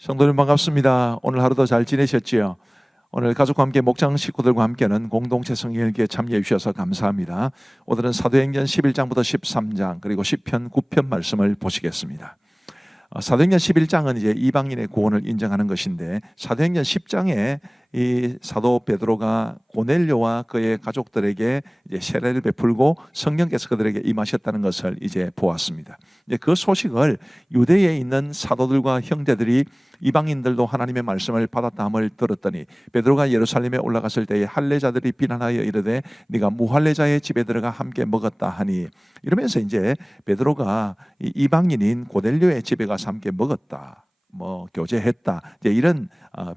성도님 반갑습니다. 오늘 하루도 잘 지내셨지요? 오늘 가족과 함께 목장 식구들과 함께는 공동체 성경읽기에 참여해 주셔서 감사합니다. 오늘은 사도행전 11장부터 13장 그리고 시편 9편 말씀을 보시겠습니다. 사도행전 11장은 이제 이방인의 구원을 인정하는 것인데, 사도행전 10장에 이 사도 베드로가 고넬료와 그의 가족들에게 이제 세례를 베풀고 성령께서 그들에게 임하셨다는 것을 이제 보았습니다. 이제 그 소식을 유대에 있는 사도들과 형제들이 이방인들도 하나님의 말씀을 받았다함을 들었더니, 베드로가 예루살렘에 올라갔을 때에 할례자들이 비난하여 이르되 네가 무할례자의 집에 들어가 함께 먹었다 하니, 이러면서 이제 베드로가 이방인인 고넬료의 집에 가서 함께 먹었다, 교제했다, 이제 이런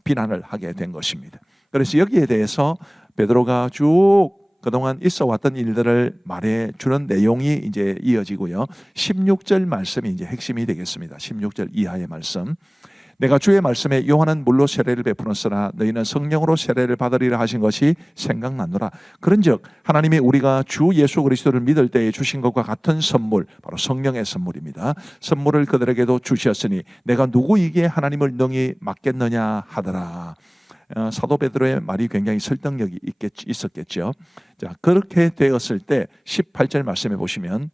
비난을 하게 된 것입니다. 그래서 여기에 대해서 베드로가 쭉 그동안 있어 왔던 일들을 말해 주는 내용이 이제 이어지고요. 16절 말씀이 이제 핵심이 되겠습니다. 16절 이하의 말씀. 내가 주의 말씀에 요한은 물로 세례를 베푸었으나 너희는 성령으로 세례를 받으리라 하신 것이 생각나노라. 그런즉 하나님이 우리가 주 예수 그리스도를 믿을 때에 주신 것과 같은 선물, 바로 성령의 선물입니다. 선물을 그들에게도 주셨으니 내가 누구에게 하나님을 능히 맡겠느냐 하더라. 사도 베드로의 말이 굉장히 설득력이 있었겠죠. 자, 그렇게 되었을 때 18절 말씀에 보시면,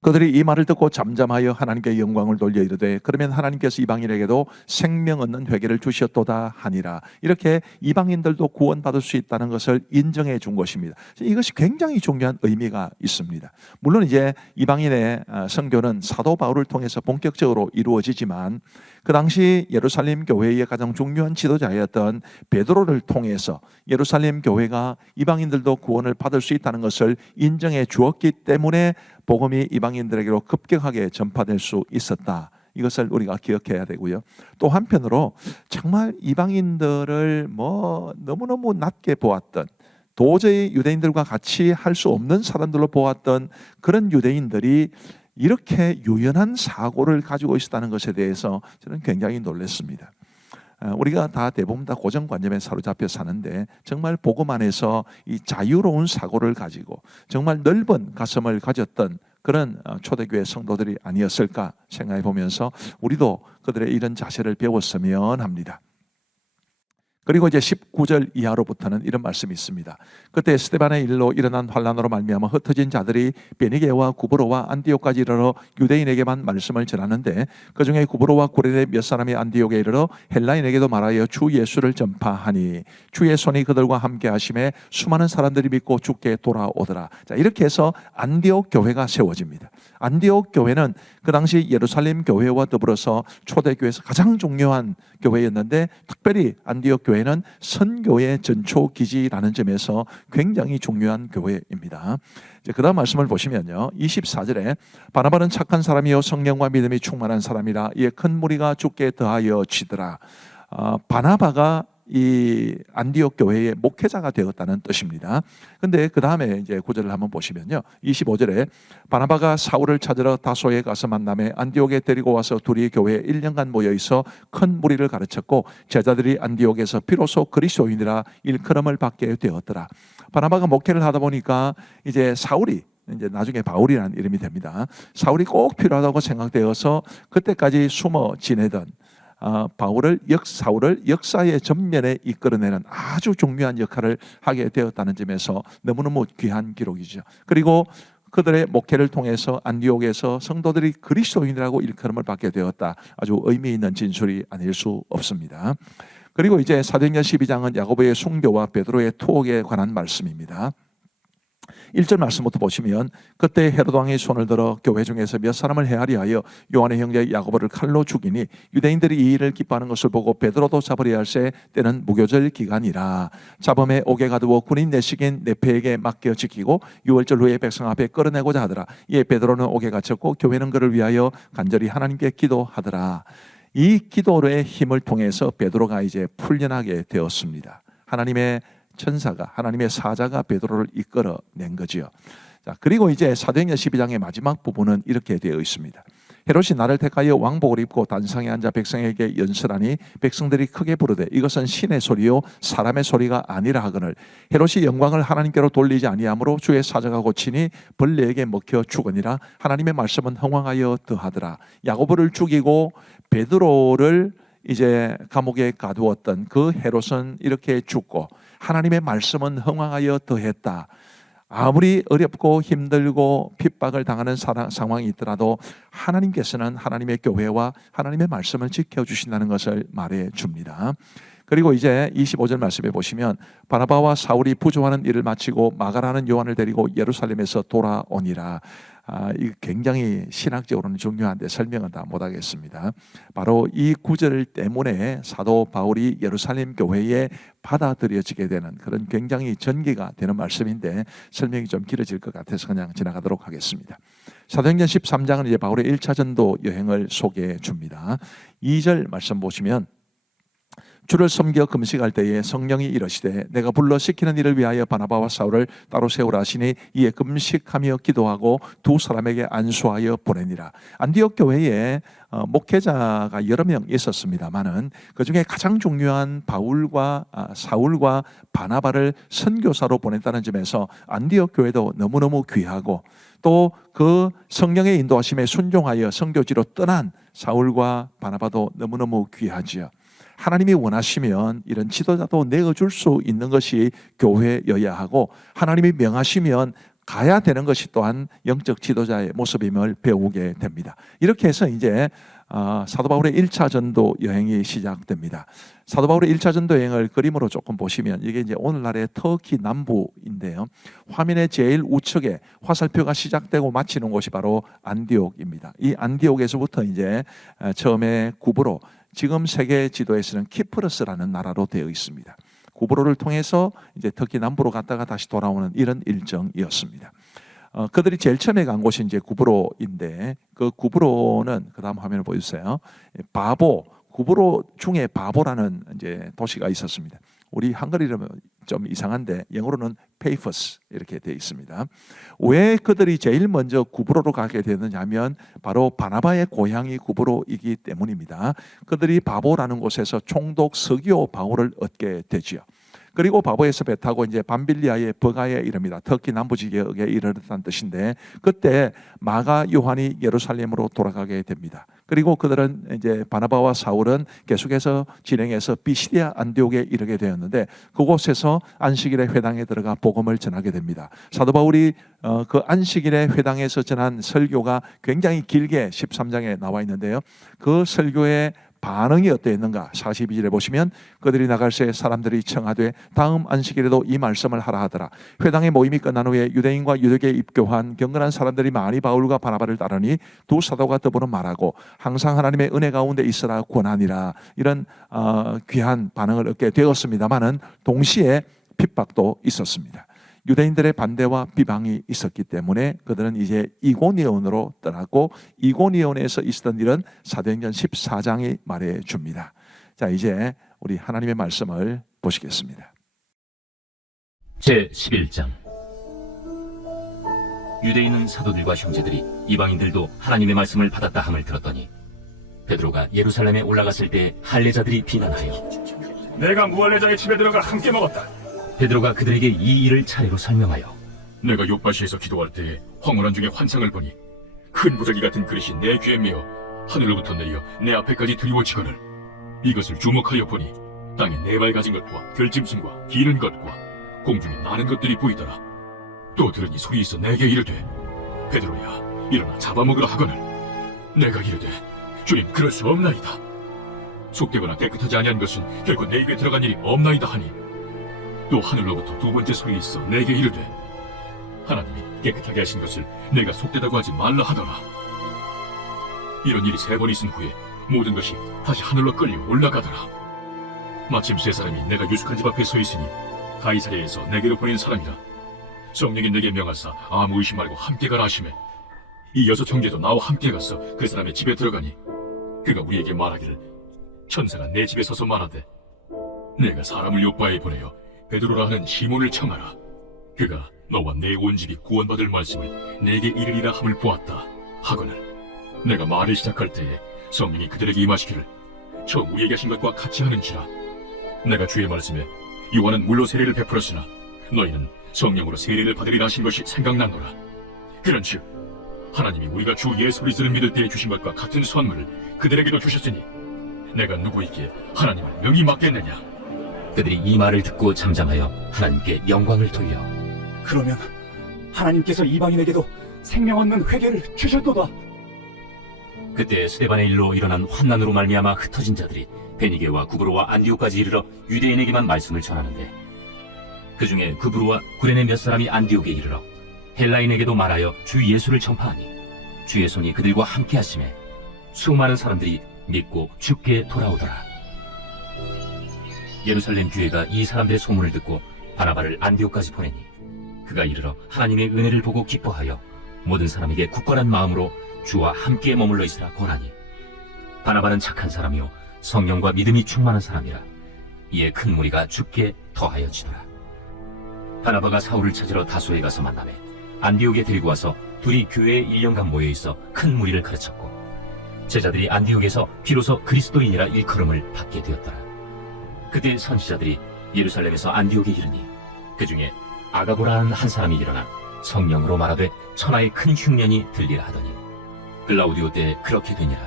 그들이 이 말을 듣고 잠잠하여 하나님께 영광을 돌려 이르되 그러면 하나님께서 이방인에게도 생명 얻는 회개를 주셨도다 하니라. 이렇게 이방인들도 구원받을 수 있다는 것을 인정해 준 것입니다. 이것이 굉장히 중요한 의미가 있습니다. 물론 이제 이방인의 선교는 사도 바울을 통해서 본격적으로 이루어지지만, 그 당시 예루살렘 교회의 가장 중요한 지도자였던 베드로를 통해서 예루살렘 교회가 이방인들도 구원을 받을 수 있다는 것을 인정해 주었기 때문에 복음이 이방인들에게로 급격하게 전파될 수 있었다. 이것을 우리가 기억해야 되고요. 또 한편으로 정말 이방인들을 너무너무 낮게 보았던, 도저히 유대인들과 같이 할 수 없는 사람들로 보았던 그런 유대인들이 이렇게 유연한 사고를 가지고 있었다는 것에 대해서 저는 굉장히 놀랐습니다. 우리가 다 대부분 다 고정관념에 사로잡혀 사는데, 정말 복음 안에서 이 자유로운 사고를 가지고 정말 넓은 가슴을 가졌던 그런 초대교회 성도들이 아니었을까 생각해 보면서 우리도 그들의 이런 자세를 배웠으면 합니다. 그리고 이제 19절 이하로부터는 이런 말씀이 있습니다. 그때 스데반의 일로 일어난 환란으로 말미암아 흩어진 자들이 베니게와 구브로와 안디옥까지 이르러 유대인에게만 말씀을 전하는데, 그중에 구브로와 구레네 몇 사람이 안디옥에 이르러 헬라인에게도 말하여 주 예수를 전파하니 주의 손이 그들과 함께 하심에 수많은 사람들이 믿고 주께 돌아오더라. 자, 이렇게 해서 안디옥 교회가 세워집니다. 안디옥 교회는 그 당시 예루살렘 교회와 더불어서 초대교회에서 가장 중요한 교회였는데, 특별히 안디옥 교회는 선교의 전초기지라는 점에서 굉장히 중요한 교회입니다. 그 다음 말씀을 보시면요, 24절에 바나바는 착한 사람이요 성령과 믿음이 충만한 사람이라 이에 큰 무리가 주께 더하여 지더라. 바나바가 이 안디옥 교회의 목회자가 되었다는 뜻입니다. 근데 그 다음에 이제 구절을 한번 보시면요, 25절에 바나바가 사울을 찾으러 다소에 가서 만남에 안디옥에 데리고 와서 둘이 교회에 1년간 모여 있어 큰 무리를 가르쳤고 제자들이 안디옥에서 비로소 그리스도인이라 일컬음을 받게 되었더라. 바나바가 목회를 하다 보니까 이제 사울이 이제 나중에 바울이라는 이름이 됩니다. 사울이 꼭 필요하다고 생각되어서 그때까지 숨어 지내던 사울을 역사의 전면에 이끌어내는 아주 중요한 역할을 하게 되었다는 점에서 너무너무 귀한 기록이죠. 그리고 그들의 목회를 통해서 안디옥에서 성도들이 그리스도인이라고 일컬음을 받게 되었다. 아주 의미 있는 진술이 아닐 수 없습니다. 그리고 이제 사도행전 12장은 야고보의 순교와 베드로의 투옥에 관한 말씀입니다. 1절 말씀부터 보시면, 그때 헤롯 왕이 손을 들어 교회 중에서 몇 사람을 헤아려 하여 요한의 형제 야고보를 칼로 죽이니 유대인들이 이 일을 기뻐하는 것을 보고 베드로도 잡으려 할새 때는 무교절 기간이라. 잡음에 옥에 가두어 군인 내식인 네페에게 맡겨 지키고 6월절 후에 백성 앞에 끌어내고자 하더라. 이에 베드로는 옥에 갇혔고 교회는 그를 위하여 간절히 하나님께 기도하더라. 이 기도의 힘을 통해서 베드로가 이제 풀려나게 되었습니다. 하나님의 천사가, 하나님의 사자가 베드로를 이끌어낸 거지요. 자, 그리고 이제 사도행전 12장의 마지막 부분은 이렇게 되어 있습니다. 헤롯이 나를 택하여 왕복을 입고 단상에 앉아 백성에게 연설하니 백성들이 크게 부르되 이것은 신의 소리요 사람의 소리가 아니라 하거늘 헤롯이 영광을 하나님께로 돌리지 아니하므로 주의 사자가 고치니 벌레에게 먹혀 죽으니라. 하나님의 말씀은 흥왕하여 더하더라. 야고보를 죽이고 베드로를 이제 감옥에 가두었던 그 헤롯은 이렇게 죽고 하나님의 말씀은 흥왕하여 더했다. 아무리 어렵고 힘들고 핍박을 당하는 상황이 있더라도 하나님께서는 하나님의 교회와 하나님의 말씀을 지켜주신다는 것을 말해 줍니다. 그리고 이제 25절 말씀에 보시면 바나바와 사울이 부조하는 일을 마치고 마가라는 요한을 데리고 예루살렘에서 돌아오니라. 이 굉장히 신학적으로는 중요한데 설명은 다 못하겠습니다. 바로 이 구절 때문에 사도 바울이 예루살렘 교회에 받아들여지게 되는 그런 굉장히 전개가 되는 말씀인데 설명이 좀 길어질 것 같아서 그냥 지나가도록 하겠습니다. 사도행전 13장은 이제 바울의 1차 전도 여행을 소개해 줍니다. 2절 말씀 보시면 주를 섬겨 금식할 때에 성령이 이르시되 내가 불러 시키는 일을 위하여 바나바와 사울을 따로 세우라 하시니 이에 금식하며 기도하고 두 사람에게 안수하여 보내니라. 안디옥 교회에 목회자가 여러 명 있었습니다만은 그 중에 가장 중요한 바울과 사울과 바나바를 선교사로 보냈다는 점에서 안디옥 교회도 너무너무 귀하고 또 그 성령의 인도하심에 순종하여 선교지로 떠난 사울과 바나바도 너무너무 귀하지요. 하나님이 원하시면 이런 지도자도 내어줄 수 있는 것이 교회여야 하고 하나님이 명하시면 가야 되는 것이 또한 영적 지도자의 모습임을 배우게 됩니다. 이렇게 해서 이제 사도 바울의 1차 전도 여행이 시작됩니다. 사도 바울의 1차 전도 여행을 그림으로 조금 보시면 이게 이제 오늘날의 터키 남부인데요. 화면의 제일 우측에 화살표가 시작되고 마치는 곳이 바로 안디옥입니다. 이 안디옥에서부터 이제 처음에 구브로, 지금 세계 지도에서는 키프러스라는 나라로 되어 있습니다. 구브로를 통해서 이제 터키 남부로 갔다가 다시 돌아오는 이런 일정이었습니다. 그들이 제일 처음에 간 곳이 이제 구브로인데 그 구브로는 그 다음 화면을 보여주세요. 구브로 중에 바보라는 이제 도시가 있었습니다. 우리 한글 이름은 좀 이상한데 영어로는 페이퍼스 이렇게 되어 있습니다. 왜 그들이 제일 먼저 구브로로 가게 되느냐면 바로 바나바의 고향이 구브로이기 때문입니다. 그들이 바보라는 곳에서 총독 서기오 바울을 얻게 되지요. 그리고 바보에서 배 타고 이제 밤빌리아의 버가에 이릅니다. 터키 남부 지역에 이르렀다는 뜻인데 그때 마가 요한이 예루살렘으로 돌아가게 됩니다. 그리고 그들은 이제 바나바와 사울은 계속해서 진행해서 비시디아 안디옥에 이르게 되었는데 그곳에서 안식일의 회당에 들어가 복음을 전하게 됩니다. 사도 바울이 그 안식일의 회당에서 전한 설교가 굉장히 길게 13장에 나와 있는데요. 그 설교의 반응이 어떠했는가? 42절에 보시면 그들이 나갈 새 사람들이 청하되 다음 안식일에도 이 말씀을 하라 하더라. 회당의 모임이 끝난 후에 유대인과 유대교에 입교한 경건한 사람들이 많이 바울과 바나바를 따르니 두 사도가 더불어 말하고 항상 하나님의 은혜 가운데 있으라 권하니라. 이런 귀한 반응을 얻게 되었습니다마는 동시에 핍박도 있었습니다. 유대인들의 반대와 비방이 있었기 때문에 그들은 이제 이고니온으로 떠났고 이고니온에서 있었던 일은 사도행전 14장이 말해 줍니다. 자, 이제 우리 하나님의 말씀을 보시겠습니다. 제 11장. 유대에 있는 사도들과 형제들이 이방인들도 하나님의 말씀을 받았다 함을 들었더니 베드로가 예루살렘에 올라갔을 때 할례자들이 비난하여 내가 무할례자의 집에 들어가 함께 먹었다. 베드로가 그들에게 이 일을 차례로 설명하여 내가 욥바시에서 기도할 때 황홀한 중에 환상을 보니 큰 부적이 같은 그릇이 내 귀에 메어 하늘로부터 내려 내 앞에까지 드리워지거늘 이것을 주목하여 보니 땅에 네 발 가진 것과 들짐승과 기는 것과 공중에 나는 것들이 보이더라. 또 들으니 소리 있어 내게 이르되 베드로야 일어나 잡아먹으라 하거늘 내가 이르되 주님 그럴 수 없나이다. 속되거나 깨끗하지 아니한 것은 결코 내 입에 들어간 일이 없나이다 하니 또 하늘로부터 두 번째 소리 있어 내게 이르되 하나님이 깨끗하게 하신 것을 내가 속되다고 하지 말라 하더라. 이런 일이 세 번 있은 후에 모든 것이 다시 하늘로 끌려 올라가더라. 마침 세 사람이 내가 유숙한 집 앞에 서 있으니 가이사랴에서 내게로 보낸 사람이라. 성령이 내게 명하사 아무 의심 말고 함께 가라 하시매 이 여섯 형제도 나와 함께 가서 그 사람의 집에 들어가니 그가 우리에게 말하기를 천사가 내 집에 서서 말하되 내가 사람을 요바에 보내어 베드로라 하는 시몬을 청하라. 그가 너와 내 온 집이 구원받을 말씀을 내게 이르리라 함을 보았다 하거늘 내가 말을 시작할 때에 성령이 그들에게 임하시기를 저 위에 계신 것과 같이 하는지라. 내가 주의 말씀에 요한은 물로 세례를 베풀었으나 너희는 성령으로 세례를 받으리라 하신 것이 생각나노라. 그런즉 하나님이 우리가 주 예수 그리스도를 믿을 때에 주신 것과 같은 선물을 그들에게도 주셨으니 내가 누구에게 하나님을 명히 맡겠느냐. 그들이 이 말을 듣고 잠잠하여 하나님께 영광을 돌려 그러면 하나님께서 이방인에게도 생명 얻는 회개를 주셨도다. 그때 스데반의 일로 일어난 환난으로 말미암아 흩어진 자들이 베니게와 구브로와 안디옥까지 이르러 유대인에게만 말씀을 전하는데 그 중에 구브로와 구레네 몇 사람이 안디옥에 이르러 헬라인에게도 말하여 주 예수를 전파하니 주의 손이 그들과 함께 하심에 수많은 사람들이 믿고 주께 돌아오더라. 예루살렘 교회가 이 사람들의 소문을 듣고 바나바를 안디옥까지 보내니 그가 이르러 하나님의 은혜를 보고 기뻐하여 모든 사람에게 굳건한 마음으로 주와 함께 머물러 있으라 권하니 바나바는 착한 사람이요 성령과 믿음이 충만한 사람이라. 이에 큰 무리가 주께 더하여지더라. 바나바가 사울을 찾으러 다소에 가서 만나매 안디옥에 데리고 와서 둘이 교회에 1년간 모여있어 큰 무리를 가르쳤고 제자들이 안디옥에서 비로소 그리스도인이라 일컬음을 받게 되었더라. 그때 선지자들이 예루살렘에서 안디옥에 이르니 그 중에 아가보라는 한 사람이 일어나 성령으로 말하되 천하의 큰 흉년이 들리라 하더니 글라우디오 때 그렇게 되니라.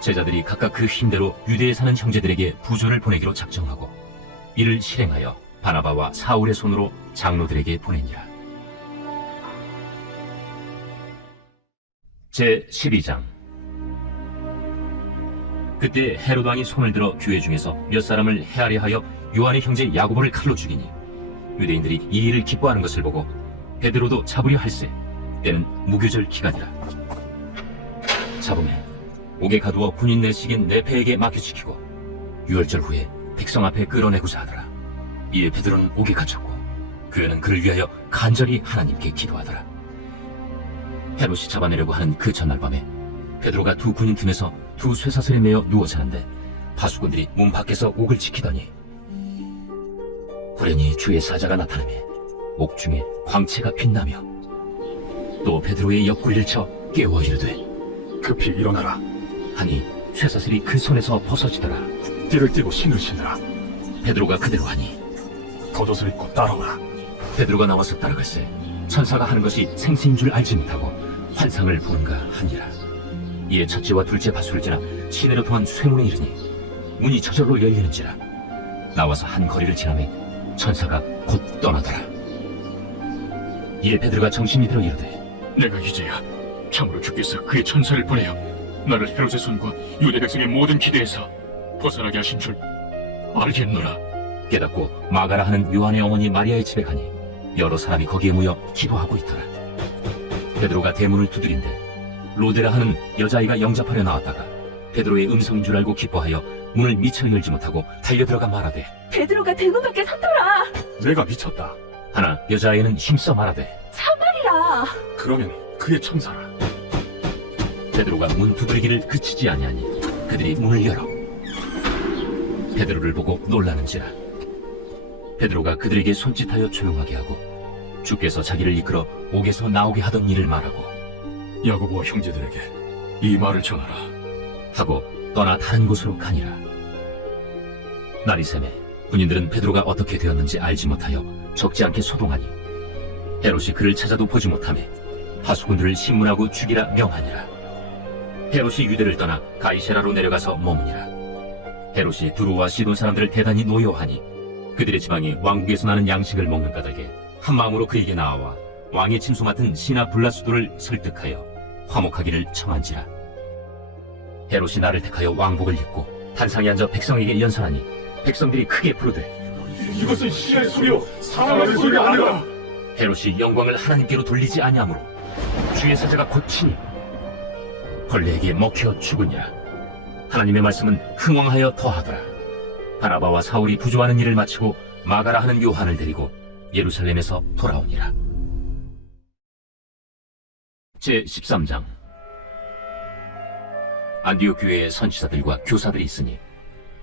제자들이 각각 그 힘대로 유대에 사는 형제들에게 부조를 보내기로 작정하고 이를 실행하여 바나바와 사울의 손으로 장로들에게 보내니라. 제12장. 그때 헤롯 왕이 손을 들어 교회 중에서 몇 사람을 해하려 하여 요한의 형제 야고보를 칼로 죽이니 유대인들이 이 일을 기뻐하는 것을 보고 베드로도 잡으려 할세 때는 무교절 기간이라. 잡음에 옥에 가두어 군인 내식인 네페에게 맡겨지키고 유월절 후에 백성 앞에 끌어내고자 하더라. 이에 베드로는 옥에 갇혔고 교회는 그를 위하여 간절히 하나님께 기도하더라. 헤롯이 잡아내려고 하는 그 전날 밤에 베드로가 두 군인 틈에서 두 쇠사슬에 매어 누워 자는데 파수꾼들이 문 밖에서 옥을 지키더니 호련히 주의 사자가 나타나매 옥 중에 광채가 빛나며 또 베드로의 옆구리를 쳐 깨워 이르되 급히 일어나라. 하니 쇠사슬이 그 손에서 벗어지더라. 띠를 띠고 신을 신으라. 베드로가 그대로 하니 겉옷을 입고 따라오라. 베드로가 나와서 따라갈새 천사가 하는 것이 생신인 줄 알지 못하고 환상을 보는가 하니라. 이에 첫째와 둘째 바수를 지나 시내로 통한 쇠문에 이르니 문이 저절로 열리는지라. 나와서 한 거리를 지나매 천사가 곧 떠나더라. 이에 베드로가 정신이 들어 이르되 내가 이제야 참으로 주께서 그의 천사를 보내어 나를 헤롯의 손과 유대 백성의 모든 기대에서 벗어나게 하신 줄 알겠노라. 깨닫고 마가라 하는 요한의 어머니 마리아의 집에 가니 여러 사람이 거기에 모여 기도하고 있더라. 베드로가 대문을 두드린데 로데라 하는 여자아이가 영접하려 나왔다가 베드로의 음성인 줄 알고 기뻐하여 문을 미처 열지 못하고 달려들어가 말하되 베드로가 대문 밖에 섰더라. 내가 미쳤다. 하나 여자아이는 힘써 말하되 참말이라. 그러면 그의 천사라. 베드로가 문 두드리기를 그치지 아니하니 그들이 문을 열어 베드로를 보고 놀라는지라. 베드로가 그들에게 손짓하여 조용하게 하고 주께서 자기를 이끌어 옥에서 나오게 하던 일을 말하고 야고보와 형제들에게 이 말을 전하라. 하고 떠나 다른 곳으로 가니라. 날이 새매 군인들은 베드로가 어떻게 되었는지 알지 못하여 적지 않게 소동하니 헤롯이 그를 찾아도 보지 못하매 파수꾼들을 신문하고 죽이라 명하니라. 헤롯이 유대를 떠나 가이세라로 내려가서 머무니라. 헤롯이 두로와 시돈 사람들을 대단히 노여워하니 그들의 지방이 왕국에서 나는 양식을 먹는 까닭에 한 마음으로 그에게 나아와 왕의 침소 맡은 시나 블라수도를 설득하여 화목하기를 청한지라. 헤롯이 나를 택하여 왕복을 입고 단상에 앉아 백성에게 연설하니 백성들이 크게 부르되 이것은 신의 소리요 사람의 소리가 아니라. 헤롯이 영광을 하나님께로 돌리지 아니하므로 주의 사자가 곧 치니 벌레에게 먹혀 죽으니라. 하나님의 말씀은 흥왕하여 더하더라. 바나바와 사울이 부조하는 일을 마치고 마가라 하는 요한을 데리고 예루살렘에서 돌아오니라. 제13장. 안디옥 교회에 선지자들과 교사들이 있으니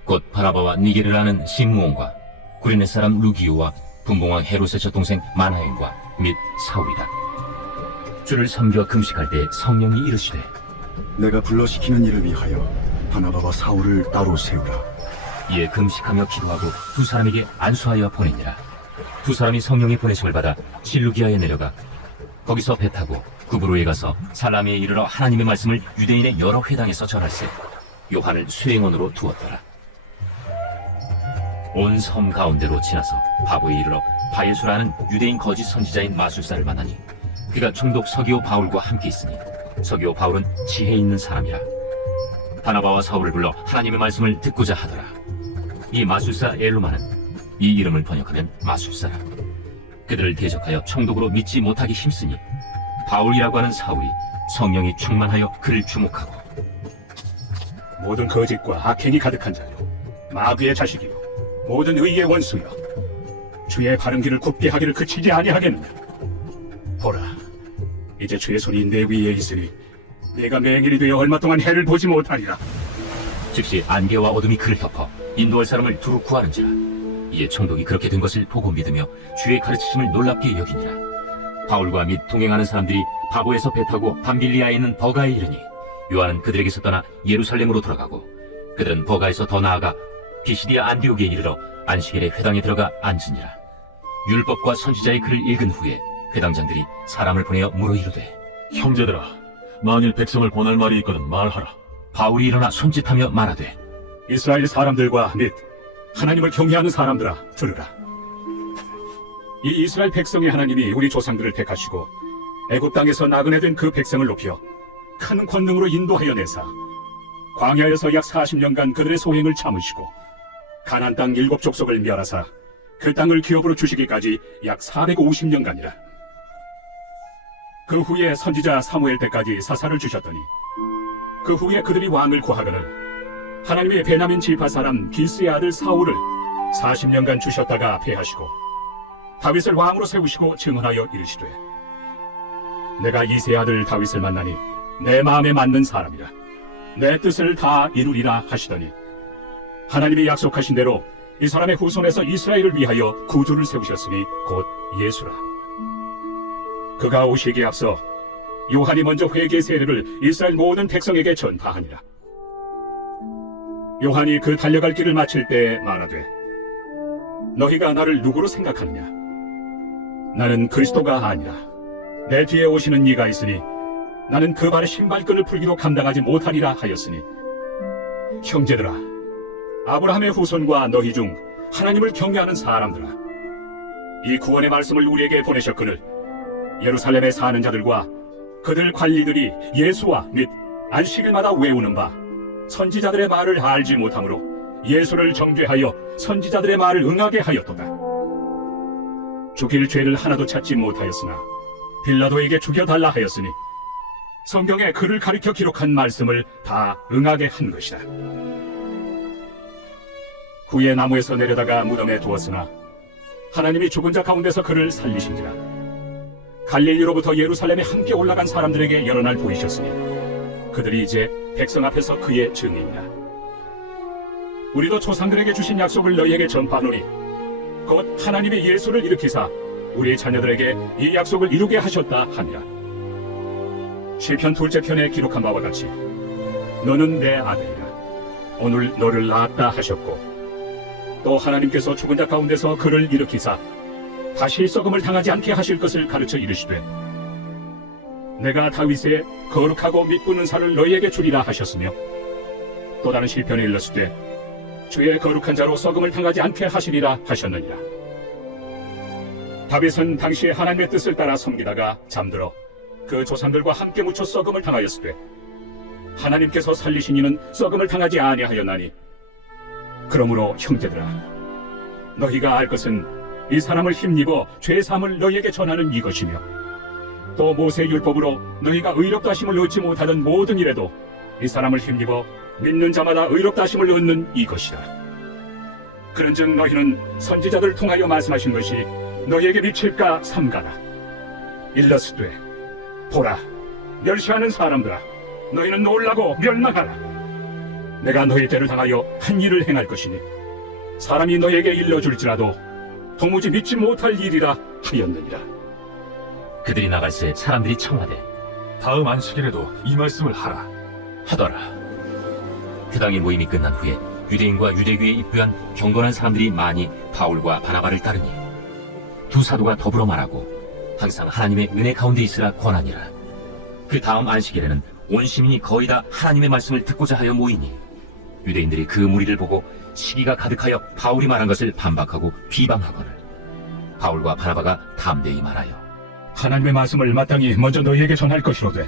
곧 바나바와 니게르라는 시므온과 구레네 사람 루기오와 분봉왕 헤롯의 젖동생 마나엔과 및 사울이다. 주를 섬겨 금식할 때 성령이 이르시되 내가 불러시키는 일을 위하여 바나바와 사울을 따로 세우라. 이에 금식하며 기도하고 두 사람에게 안수하여 보내니라. 두 사람이 성령의 보내심을 받아 실루기아에 내려가 거기서 배 타고 구브로에 가서 살라미에 이르러 하나님의 말씀을 유대인의 여러 회당에서 전할세 요한을 수행원으로 두었더라. 온 섬 가운데로 지나서 바보에 이르러 바예수라는 유대인 거짓 선지자인 마술사를 만나니 그가 총독 서기오 바울과 함께 있으니 서기오 바울은 지혜 있는 사람이라. 바나바와 사울을 불러 하나님의 말씀을 듣고자 하더라. 이 마술사 엘루마는 이 이름을 번역하면 마술사라. 그들을 대적하여 총독으로 믿지 못하기 힘쓰니 바울이라고 하는 사울이 성령이 충만하여 그를 주목하고 모든 거짓과 악행이 가득한 자요, 마귀의 자식이요, 모든 의의 원수여, 주의 바른 길을 굽게 하기를 그치지 아니하겠느냐. 보라, 이제 주의 손이 내 위에 있으니 네가 맹인이 되어 얼마 동안 해를 보지 못하리라. 즉시 안개와 어둠이 그를 덮어 인도할 사람을 두루 구하는지라. 이에 총독이 그렇게 된 것을 보고 믿으며 주의 가르치심을 놀랍게 여기니라. 바울과 및 동행하는 사람들이 바보에서 배 타고 밤빌리아에 있는 버가에 이르니 요한은 그들에게서 떠나 예루살렘으로 돌아가고 그들은 버가에서 더 나아가 비시디아 안디옥에 이르러 안시겔의 회당에 들어가 앉으니라. 율법과 선지자의 글을 읽은 후에 회당장들이 사람을 보내어 물어 이르되 형제들아, 만일 백성을 권할 말이 있거든 말하라. 바울이 일어나 손짓하며 말하되 이스라엘 사람들과 및 하나님을 경외하는 사람들아, 들으라. 이 이스라엘 백성의 하나님이 우리 조상들을 택하시고 애굽 땅에서 나그네 된 그 백성을 높여 큰 권능으로 인도하여 내사 광야에서 약 40년간 그들의 소행을 참으시고 가나안 땅 7족속을 멸하사 그 땅을 기업으로 주시기까지 약 450년간이라. 그 후에 선지자 사무엘 때까지 사사를 주셨더니 그 후에 그들이 왕을 구하거늘 하나님의 베냐민 지파 사람 기스의 아들 사울을 40년간 주셨다가 패하시고 다윗을 왕으로 세우시고 증언하여 이르시되 내가 이새의 아들 다윗을 만나니 내 마음에 맞는 사람이라 내 뜻을 다 이루리라 하시더니 하나님이 약속하신 대로 이 사람의 후손에서 이스라엘을 위하여 구주를 세우셨으니 곧 예수라. 그가 오시기에 앞서 요한이 먼저 회개 세례를 이스라엘 모든 백성에게 전파하니라. 요한이 그 달려갈 길을 마칠 때 말하되 너희가 나를 누구로 생각하느냐? 나는 그리스도가 아니라 내 뒤에 오시는 이가 있으니 나는 그 발의 신발끈을 풀기도 감당하지 못하리라 하였으니 형제들아, 아브라함의 후손과 너희 중 하나님을 경외하는 사람들아, 이 구원의 말씀을 우리에게 보내셨거늘 예루살렘에 사는 자들과 그들 관리들이 예수와 및 안식일마다 외우는 바 선지자들의 말을 알지 못하므로 예수를 정죄하여 선지자들의 말을 응하게 하였도다. 죽일 죄를 하나도 찾지 못하였으나 빌라도에게 죽여달라 하였으니 성경에 그를 가리켜 기록한 말씀을 다 응하게 한 것이다. 후에 나무에서 내려다가 무덤에 두었으나 하나님이 죽은 자 가운데서 그를 살리신지라. 갈릴리로부터 예루살렘에 함께 올라간 사람들에게 여러 날 보이셨으니 그들이 이제 백성 앞에서 그의 증인이라. 우리도 조상들에게 주신 약속을 너희에게 전파하노니 곧 하나님이 예수를 일으키사 우리 자녀들에게 이 약속을 이루게 하셨다 하니라. 시편 2째 편에 기록한 바와 같이 너는 내 아들이라 오늘 너를 낳았다 하셨고 또 하나님께서 죽은 자 가운데서 그를 일으키사 다시 썩음을 당하지 않게 하실 것을 가르쳐 이르시되 내가 다윗의 거룩하고 믿부는 살을 너희에게 주리라 하셨으며 또 다른 시편에 일렀으되 주의 거룩한 자로 썩음을 당하지 않게 하시리라 하셨느니라. 다윗은 당시에 하나님의 뜻을 따라 섬기다가 잠들어 그 조상들과 함께 묻혀 썩음을 당하였으되 하나님께서 살리신 이는 썩음을 당하지 아니하였나니 그러므로 형제들아, 너희가 알 것은 이 사람을 힘입어 죄사함을 너희에게 전하는 이것이며 또 모세 율법으로 너희가 의롭다 하심을 얻지 못하던 모든 일에도 이 사람을 힘입어 믿는 자마다 의롭다 하심을 얻는 이것이라. 그런즉 너희는 선지자들을 통하여 말씀하신 것이 너희에게 미칠까 삼가라. 일러스되 보라, 멸시하는 사람들아, 너희는 놀라고 멸망하라. 내가 너희 때를 당하여 한 일을 행할 것이니 사람이 너희에게 일러줄지라도 도무지 믿지 못할 일이라 하였느니라. 그들이 나갈새 사람들이 청하되 다음 안식일에도 이 말씀을 하라. 하더라. 그 당의 모임이 끝난 후에 유대인과 유대교에 입부한 경건한 사람들이 많이 바울과 바나바를 따르니 두 사도가 더불어 말하고 항상 하나님의 은혜 가운데 있으라 권하니라. 그 다음 안식일에는 온 시민이 거의 다 하나님의 말씀을 듣고자 하여 모이니 유대인들이 그 무리를 보고 시기가 가득하여 바울이 말한 것을 반박하고 비방하거늘 바울과 바나바가 담대히 말하여 하나님의 말씀을 마땅히 먼저 너희에게 전할 것이로되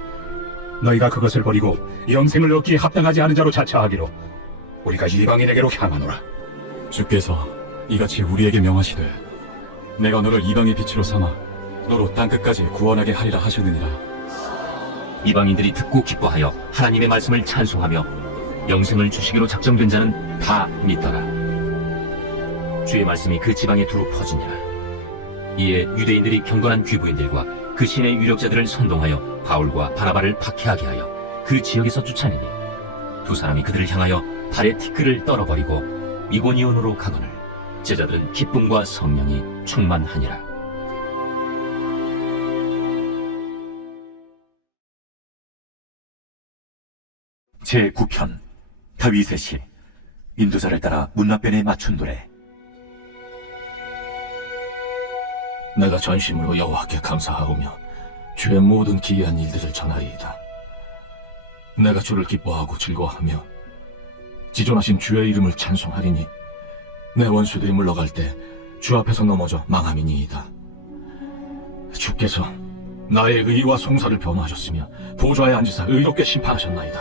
너희가 그것을 버리고 영생을 얻기에 합당하지 않은 자로 자처하기로 우리가 이방인에게로 향하노라. 주께서 이같이 우리에게 명하시되 내가 너를 이방의 빛으로 삼아 너로 땅끝까지 구원하게 하리라 하셨느니라. 이방인들이 듣고 기뻐하여 하나님의 말씀을 찬송하며 영생을 주시기로 작정된 자는 다 믿더라. 주의 말씀이 그 지방에 두루 퍼지니라. 이에 유대인들이 경건한 귀부인들과 그 신의 유력자들을 선동하여 바울과 바나바를 박해하게 하여 그 지역에서 쫓아내니 두 사람이 그들을 향하여 발에 티끌을 떨어버리고 이고니온으로 가거늘 제자들은 기쁨과 성령이 충만하니라. 제9편 다윗의 시 인도자를 따라 문나변에 맞춘 노래. 내가 전심으로 여호와께 감사하오며 주의 모든 기이한 일들을 전하리이다. 내가 주를 기뻐하고 즐거워하며 지존하신 주의 이름을 찬송하리니 내 원수들이 물러갈 때 주 앞에서 넘어져 망함이니이다. 주께서 나의 의와 송사를 변호하셨으며 보좌에 앉으사 의롭게 심판하셨나이다.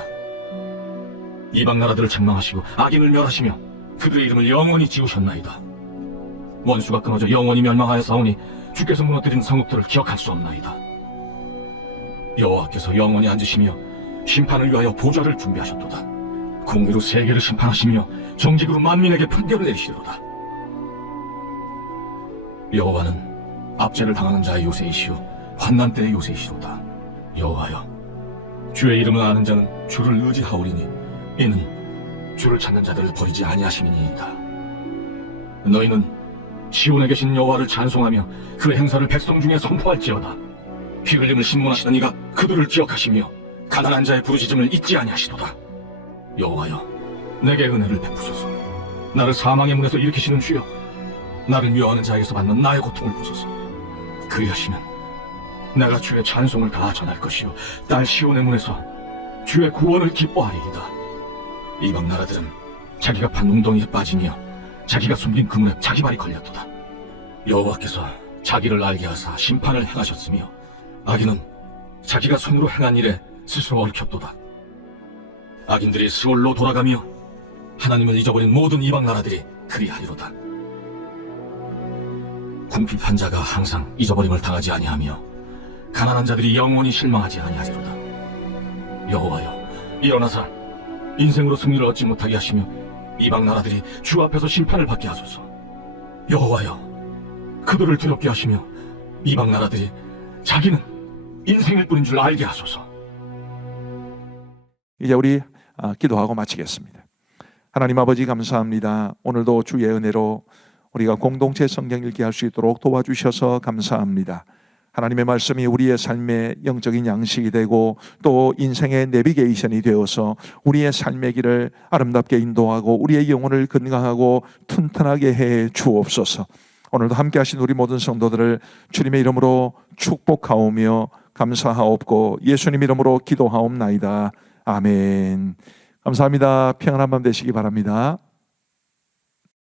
이방 나라들을 책망하시고 악인을 멸하시며 그들의 이름을 영원히 지우셨나이다. 원수가 끊어져 영원히 멸망하여 싸우니 주께서 무너뜨린 성읍들을 기억할 수 없나이다. 여호와께서 영원히 앉으시며 심판을 위하여 보좌를 준비하셨도다. 공의로 세계를 심판하시며 정직으로 만민에게 판결을 내리시리로다. 여호와는 압제를 당하는 자의 요새이시오 환난 때의 요새이시로다. 여호와여, 주의 이름을 아는 자는 주를 의지하오리니 이는 주를 찾는 자들을 버리지 아니하심이니이다. 너희는 시온에 계신 여호와를 찬송하며 그 행사를 백성 중에 선포할지어다. 피 흘림을 신문하시는 이가 그들을 기억하시며 가난한 자의 부르짖음을 잊지 아니하시도다. 여호와여, 내게 은혜를 베푸소서. 나를 사망의 문에서 일으키시는 주여, 나를 미워하는 자에게서 받는 나의 고통을 보소서. 그리하시면 내가 주의 찬송을 다 전할 것이요 딸 시온의 문에서 주의 구원을 기뻐하리이다. 이방 나라들은 자기가 판 웅덩이에 빠지며 자기가 숨긴 그물에 자기 발이 걸렸도다. 여호와께서 자기를 알게 하사 심판을 행하셨으며 악인은 자기가 손으로 행한 일에 스스로 얽혔도다. 악인들이 스올로 돌아가며 하나님을 잊어버린 모든 이방 나라들이 그리하리로다. 궁핍한 자가 항상 잊어버림을 당하지 아니하며 가난한 자들이 영원히 실망하지 아니하리로다. 여호와여, 일어나사 인생으로 승리를 얻지 못하게 하시며 이방 나라들이 주 앞에서 심판을 받게 하소서. 여호와여, 그들을 두렵게 하시며 이방 나라들이 자기는 인생일 뿐인 줄 알게 하소서. 이제 우리 기도하고 마치겠습니다. 하나님 아버지 감사합니다. 오늘도 주의 은혜로 우리가 공동체 성경 읽기 할 수 있도록 도와주셔서 감사합니다. 하나님의 말씀이 우리의 삶의 영적인 양식이 되고 또 인생의 내비게이션이 되어서 우리의 삶의 길을 아름답게 인도하고 우리의 영혼을 건강하고 튼튼하게 해 주옵소서. 오늘도 함께 하신 우리 모든 성도들을 주님의 이름으로 축복하오며 감사하옵고 예수님 이름으로 기도하옵나이다. 아멘. 감사합니다. 평안한 밤 되시기 바랍니다.